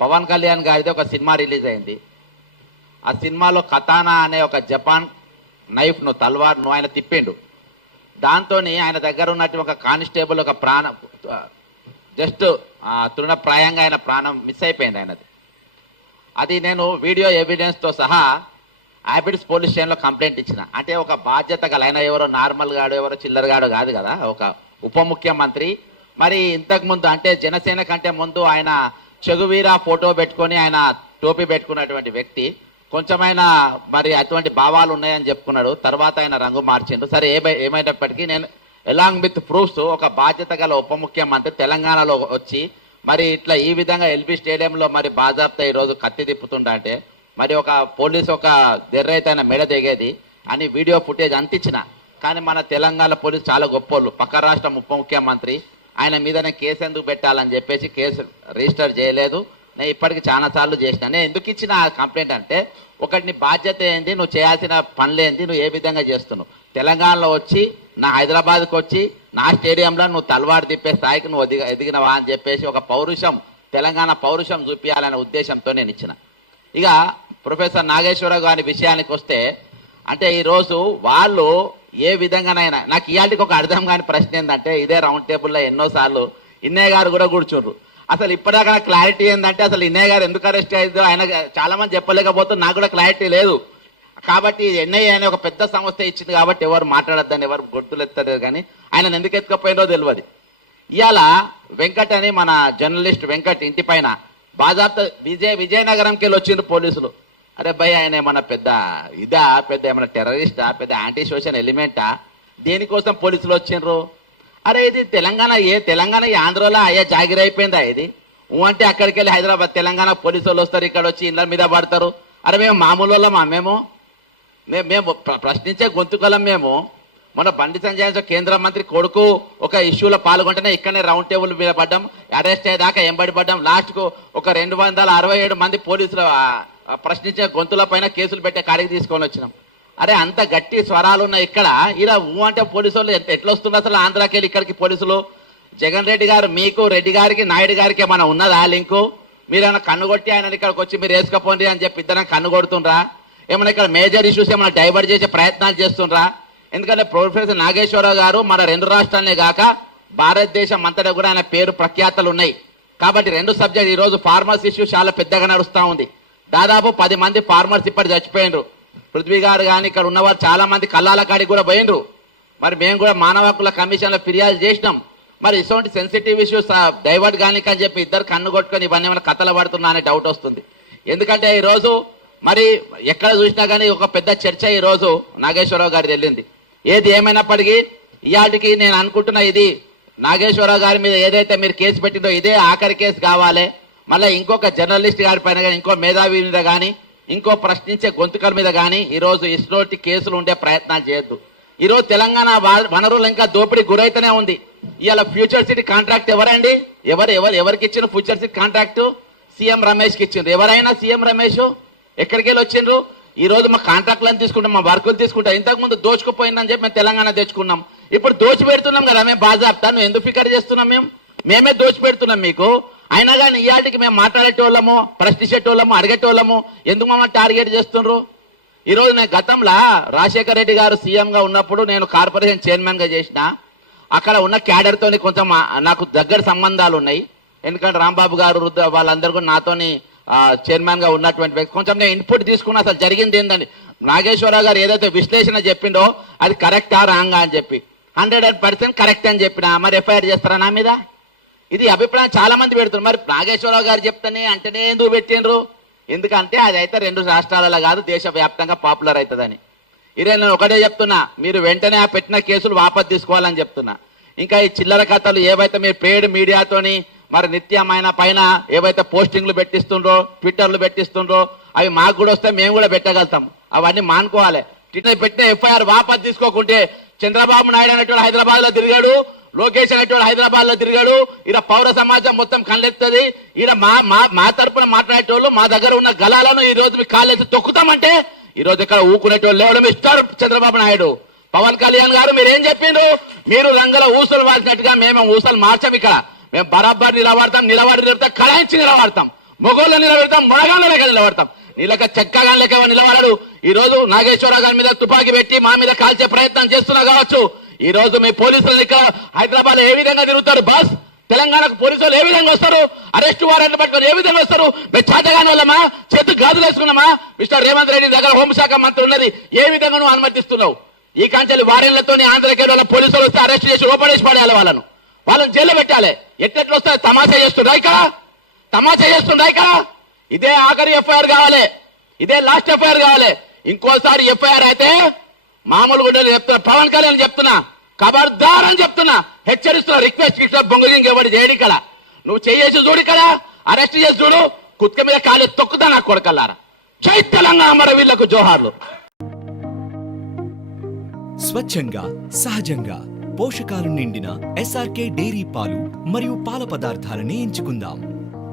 పవన్ కళ్యాణ్ గారిది ఒక cinema release అయింది. ఆ సినిమాలో కతానా అనే ఒక జపాన్ నైఫ్ను తల్వార్ను ఆయన తిప్పిండు. దాంతో ఆయన దగ్గర ఉన్నట్టు ఒక కానిస్టేబుల్ ఒక ప్రాణం జస్ట్ తృణప్రాయంగా ఆయన ప్రాణం మిస్ అయిపోయింది ఆయనది. అది నేను వీడియో ఎవిడెన్స్తో సహా హ్యాబిట్స్ పోలీస్ స్టేషన్లో కంప్లైంట్ ఇచ్చిన. అంటే ఒక బాధ్యత గల ఆయన ఎవరో నార్మల్ గాడు ఎవరో చిల్లరగాడు కాదు కదా, ఒక ఉప ముఖ్యమంత్రి. మరి ఇంతకుముందు అంటే జనసేన కంటే ముందు ఆయన చెగువీరా ఫోటో పెట్టుకొని ఆయన టోపీ పెట్టుకున్నటువంటి వ్యక్తి. కొంచెమైనా మరి అటువంటి భావాలు ఉన్నాయని చెప్పుకున్నాడు. తర్వాత ఆయన రంగు మార్చిండు. సరే ఏమైనప్పటికీ నేను అలాంగ్ విత్ ప్రూఫ్స్ ఒక బాధ్యత గల ఉప ముఖ్యమంత్రి తెలంగాణలో వచ్చి మరి ఇట్లా ఈ విధంగా ఎల్బీ స్టేడియంలో మరి బాజాబ్తా ఈరోజు కత్తి తిప్పుతుండ అంటే మరి ఒక పోలీసు ఒక దెర్రైతే ఆయన మెడ దిగేది అని వీడియో ఫుటేజ్ అంతించిన. కానీ మన తెలంగాణ పోలీసు చాలా గొప్పోళ్ళు. పక్క రాష్ట్రం ఉప ముఖ్యమంత్రి ఆయన మీదనే కేసు ఎందుకు పెట్టాలని చెప్పేసి కేసు రిజిస్టర్ చేయలేదు. నేను ఇప్పటికి చాలా సార్లు చేసిన. నేను ఎందుకు ఇచ్చిన కంప్లైంట్ అంటే ఒకటి నీ బాధ్యత ఏంది, నువ్వు చేయాల్సిన పనులు ఏంది, నువ్వు ఏ విధంగా చేస్తున్నావు. తెలంగాణలో వచ్చి నా హైదరాబాద్కి వచ్చి నా స్టేడియంలో నువ్వు తలవారు తిప్పే స్థాయికి నువ్వు ఎదిగినవా అని చెప్పేసి ఒక పౌరుషం, తెలంగాణ పౌరుషం చూపించాలనే ఉద్దేశంతో నేను ఇచ్చిన. ఇక ప్రొఫెసర్ నాగేశ్వరరావు గారి విషయానికి వస్తే అంటే ఈరోజు వాళ్ళు ఏ విధంగానైనా నాకు ఇవాళకి ఒక అర్థం కాని ప్రశ్న ఏంటంటే ఇదే రౌండ్ టేబుల్లో ఎన్నోసార్లు ఇన్నయ్య గారు కూడా కూర్చుండ్రు. అసలు ఇప్పటిదాకా క్లారిటీ ఏంటంటే అసలు ఇన్నయ్య గారు ఎందుకు అరెస్ట్ అయ్యిందో ఆయన చాలా మంది చెప్పలేకపోతే నాకు కూడా క్లారిటీ లేదు. కాబట్టి ఎన్ఐఏ అనే ఒక పెద్ద సంస్థ ఇచ్చింది కాబట్టి ఎవరు మాట్లాడద్దని ఎవరు గొడ్డులు ఎత్తలేదు. కానీ ఆయన ఎందుకు ఎత్తుకపోయిందో తెలియదు. ఇవాళ వెంకట్ అని మన జర్నలిస్ట్ వెంకట్ ఇంటి పైన బాజాబ్తా విజయనగరంకి వెళ్ళి వచ్చిండ్రు పోలీసులు. అరే భయ్ ఆయన ఏమన్నా పెద్ద పెద్ద ఏమన్నా టెర్రరిస్టా, పెద్ద యాంటీ సోషల్ ఎలిమెంటా, దేనికోసం పోలీసులు వచ్చిండ్రు? అరే ఇది తెలంగాణ ఆంధ్రలో అయ్యా జాగిరైపోయిందా ఇది? అంటే అక్కడికి వెళ్ళి హైదరాబాద్ తెలంగాణ పోలీసు వాళ్ళు వస్తారు, ఇక్కడ వచ్చి ఇళ్ళ మీద పడతారు. అరే మేము మామూలు వాళ్ళమా? మేము ప్రశ్నించే గొంతుకలం. మేము మొన్న బండి సంజయ్ కేంద్ర మంత్రి కొడుకు ఒక ఇష్యూలో పాల్గొంటేనే ఇక్కడనే రౌండ్ టేబుల్ మీద పడ్డాం, అరెస్ట్ అయ్యేదాకా ఎంబడి పడ్డాం. లాస్ట్కు ఒక 267 మంది పోలీసులు ప్రశ్నించే గొంతుల పైన కేసులు పెట్టే కాడికి తీసుకొని వచ్చినాం. అరే అంత గట్టి స్వరాలు ఉన్నాయి ఇక్కడ. ఇలా అంటే పోలీసు వాళ్ళు ఎట్లా వస్తున్నారు అసలు ఆంధ్రాకి వెళ్ళి ఇక్కడికి పోలీసులు? జగన్ రెడ్డి గారు మీకు రెడ్డి గారికి నాయుడు గారికి ఏమైనా ఉన్నదా లింకు? మీరేమైనా కన్ను కొట్టి ఆయన ఇక్కడికి వచ్చి మీరు వేసుకపోండి అని చెప్పి ఇద్దరం కన్ను కొడుతుండ్రా? ఏమైనా ఇక్కడ మేజర్ ఇష్యూస్ ఏమైనా డైవర్ట్ చేసే ప్రయత్నాలు చేస్తుండ్రా? ఎందుకంటే ప్రొఫెసర్ నాగేశ్వరరావు గారు మన 2 రాష్ట్రాలనే కాక భారతదేశం అంతటా కూడా ఆయన పేరు ప్రఖ్యాతలు ఉన్నాయి. కాబట్టి 2 సబ్జెక్ట్ ఈరోజు ఫార్మర్స్ ఇష్యూ చాలా పెద్దగా నడుస్తూ ఉంది. దాదాపు 10 మంది ఫార్మర్స్ ఇప్పటి చచ్చిపోయినరు. పృథ్వీ గారు కానీ ఇక్కడ ఉన్నవారు చాలా మంది కల్లాల కాడికి కూడా పోయినరు. మరి మేము కూడా మానవ హక్కుల కమిషన్లో ఫిర్యాదు చేసినాం. మరి ఇటువంటి సెన్సిటివ్ ఇష్యూస్ డైవర్ట్ కానీ అని చెప్పి ఇద్దరు కన్ను కొట్టుకొని ఇవన్నీ ఏమైనా కథలు పడుతున్నా అనే డౌట్ వస్తుంది. ఎందుకంటే ఈరోజు మరి ఎక్కడ చూసినా కానీ ఒక పెద్ద చర్చ ఈరోజు నాగేశ్వరరావు గారి వెళ్ళింది. ఏది ఏమైనప్పటికీ ఇవాటికి నేను అనుకుంటున్నా ఇది నాగేశ్వరరావు గారి మీద ఏదైతే మీరు కేసు పెట్టిందో ఇదే ఆఖరి కేసు కావాలి. మళ్ళీ ఇంకొక జర్నలిస్ట్ గారి పైన కానీ ఇంకో మేధావి మీద కానీ ఇంకో ప్రశ్నించే గొంతుకల మీద కానీ ఈరోజు ఇటువంటి కేసులు ఉండే ప్రయత్నాలు చేయొద్దు. ఈరోజు తెలంగాణ వనరులు ఇంకా దోపిడీ గురైతేనే ఉంది. ఇవాళ ఫ్యూచర్ సిటీ కాంట్రాక్ట్ ఎవరండి? ఎవరికి ఇచ్చిన ఫ్యూచర్ సిటీ కాంట్రాక్టు? సీఎం రమేష్కి ఇచ్చిండ్రు. ఎవరైనా సీఎం రమేష్ ఎక్కడికి వెళ్ళి వచ్చిండ్రు? ఈ రోజు మా కాంట్రాక్ట్లను తీసుకుంటాం, మా వర్కులు తీసుకుంటాం. ఇంతకుముందు దోచుకుపోయిందని చెప్పి మేము తెలంగాణ తెచ్చుకున్నాం. ఇప్పుడు దోచి పెడుతున్నాం కదా మేము బాజాబ్తా. నువ్వు ఎందుకు ఫికర్ చేస్తున్నాం? మేమే దోచి పెడుతున్నాం మీకు. అయినా కానీ ఇవాటికి మేము మాట్లాడేటోళ్ళము, ప్రశ్నించేటోళ్ళము, అడిగేటోళ్ళము ఎందుకు మమ్మల్ని టార్గెట్ చేస్తుండ్రు? ఈరోజు నేను గతంలో రాజశేఖర రెడ్డి గారు సీఎంగా ఉన్నప్పుడు నేను కార్పొరేషన్ చైర్మన్గా చేసిన. అక్కడ ఉన్న క్యాడర్తో కొంచెం నాకు దగ్గర సంబంధాలు ఉన్నాయి. ఎందుకంటే రాంబాబు గారు వాళ్ళందరూ కూడా నాతోని చైర్మన్గా ఉన్నటువంటి వ్యక్తి. కొంచెం నేను ఇన్పుట్ తీసుకున్నా అసలు జరిగింది ఏంటండి. నాగేశ్వరరావు గారు ఏదైతే విశ్లేషణ చెప్పిండో అది కరెక్టా రాంగా అని చెప్పి 100% కరెక్ట్ అని చెప్పిన. మరి ఎఫ్ఐఆర్ చేస్తారా నా మీద? ఇది అభిప్రాయం చాలా మంది పెడుతున్నారు. మరి నాగేశ్వరరావు గారు చెప్తానే అంటేనే ఎందుకు పెట్టిండ్రు? ఎందుకంటే అది అయితే 2 రాష్ట్రాలలో కాదు దేశవ్యాప్తంగా పాపులర్ అవుతుందని. ఇదే నేను ఒకటే చెప్తున్నా, మీరు వెంటనే ఆ పెట్టిన కేసులు వాపసు తీసుకోవాలని చెప్తున్నా. ఇంకా ఈ చిల్లర కథలు ఏవైతే మీరు పేడ్ మీడియాతోని మరి నిత్యమైన పైన ఏవైతే పోస్టింగ్లు పెట్టిస్తుండ్రో, ట్విట్టర్లు పెట్టిస్తుండ్రో అవి మాకు కూడా వస్తే మేము కూడా పెట్టగలుగుతాం. అవన్నీ మానుకోవాలి. ట్విట్టర్ పెట్టిన ఎఫ్ఐఆర్ వాపసు తీసుకోకుంటే చంద్రబాబు నాయుడు అనేటువంటి హైదరాబాద్ లో తిరిగాడు, లోకేష్ అనేటువంటి హైదరాబాద్ లో తిరిగాడు. ఈడ పౌర సమాజం మొత్తం కళ్ళెత్తది. ఈడ మా తరపున మాట్లాడేటోళ్ళు మా దగ్గర ఉన్న గలాలను ఈ రోజు మీకు కాళ్ళెత్తి తొక్కుతామంటే ఈ రోజు ఇక్కడ ఊకునేటోళ్ళు లేవడం ఇస్తారు చంద్రబాబు నాయుడు. పవన్ కళ్యాణ్ గారు మీరేం చెప్పిండ్రు? మీరు రంగల ఊసలు మార్చినట్టుగా మేము ఊసలు మార్చాం. ఇక్కడ మేము బరాబర్ నిలబడతాం, నిలబడి కళాయించి నిలబడతాం. మొగోళ్ళ నిలబెడతాం, మొనగాళ్ళ లెక్క నిలబడతాం. నీళ్ళక చెక్కగా లెక్క నిలబడడు. ఈ రోజు నాగేశ్వరరావు గారి మీద తుపాకీ పెట్టి మా మీద కాల్చే ప్రయత్నం చేస్తున్నా కావచ్చు. ఈ రోజు మీ పోలీసులు ఇక్కడ హైదరాబాద్ ఏ విధంగా తిరుగుతారు బాస్? తెలంగాణకు పోలీసులు ఏ విధంగా వస్తారు? అరెస్టు వారెంట్ పట్టుకొని ఏ విధంగా వస్తారు? మేము చేతగాని వాళ్ళమా? చేతు గాజులు వేసుకున్నామా? మిస్టర్ రేవంత్ రెడ్డి దగ్గర హోంశాఖ మంత్రి ఉన్నది, ఏ విధంగా నువ్వు అనుమతిస్తున్నావు? ఈ కాంచెలు వారెన్లతో ఆంధ్రకేడ్ వాళ్ళ పోలీసులు వస్తే అరెస్ట్ చేసి ఓపెనేసి పడేయాలి, వాళ్ళని జైల్లో పెట్టాలి. ఎట్లెట్లు వస్తే తమాషా చేస్తుండ్రా ఇక్కడ? తమాషా చేస్తుండ్రా ఇక్కడ? ఇదే ఆఖరి ఎఫ్ఐఆర్ కావాలి, ఇదే లాస్ట్ ఎఫ్ఐఆర్ కావాలి. ఇంకోసారి ఎఫ్ఐఆర్ అయితే మామూలు కూడా చెప్తున్నా, పవన్ కళ్యాణ్ చెప్తున్నా, ఖబర్దార్ అని చెప్తున్నా, హెచ్చరిస్తున్నా. రిక్వెస్ట్ ఇట్లా బొంగజింగ్ ఎవరు చేయడు ఇక్కడ. నువ్వు చేసి చూడు ఇక్కడ, అరెస్ట్ చేసి చూడు, కుత్క మీద కాలు తొక్కుతా నా కొడకల్లారా. జై తెలంగాణ, మరి వీళ్ళకు జోహార్లు. స్వచ్ఛంగా, సహజంగా పోషకాలు నిండిన ఎస్ఆర్కే డైరీ పాలు మరియు పాల పదార్థాలని ఎంచుకుందాం.